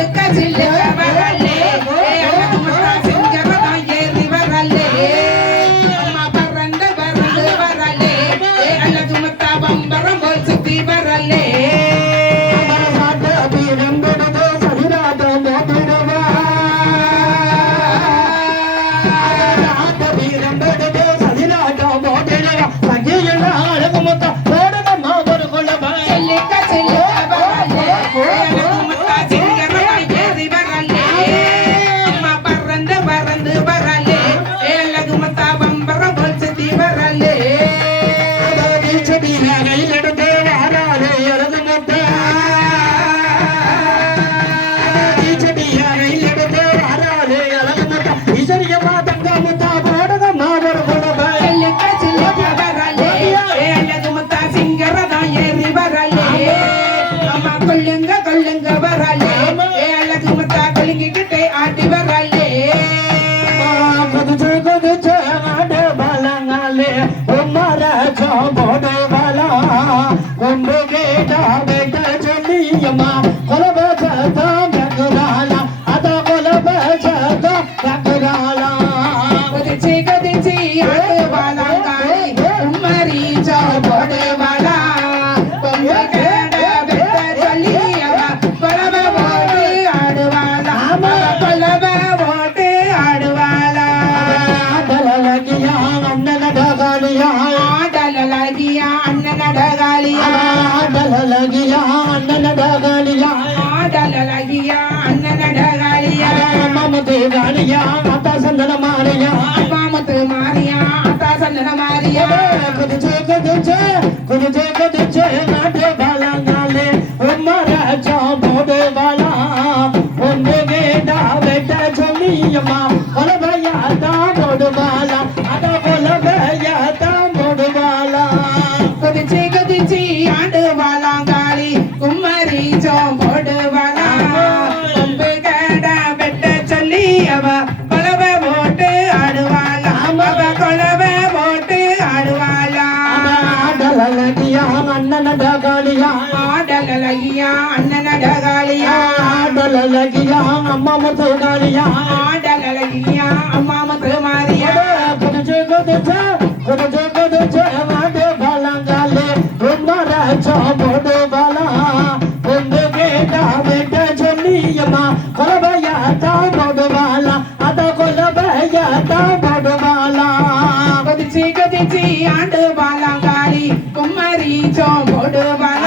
சில்லுக்க കയ്യിലെടുത്ത് அண்ணன் ஆடலகியா அண்ணன் அடகாலியா அப்பாமத்து மாறியா? அத்தா சந்தன மாறியா? குதிச்சு ஆடலகியா அண்ணன் அடகாலியா ஆடலகியா அம்மா முத்துகாலியா ஆடலகியா அம்மா மத்து மாறியா குடிச்சு குடிச்சு குடிச்சு குடிச்சு மாடு பலங்காலே உன்னர சோபோடு பலா உந்து கேட்டா வெட்ட சொல்லியம்மா. கொலபையா தாமோடு பாலா அத கொலபையா தாமோடு பாலா குதிச்சு குதிச்சு ஆண்டு வாழாங்காளி கும்மரி சோம்போடு வாழா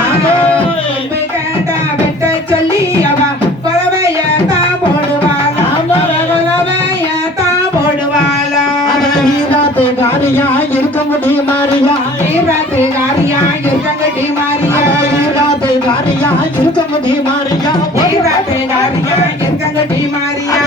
தீராத்து காரியா இருக்கங்கடி மாறியா ஈராத்து காரியா இருக்க முடியுமாரியா தீராத்து காரியா இருக்கங்கடி மாறியா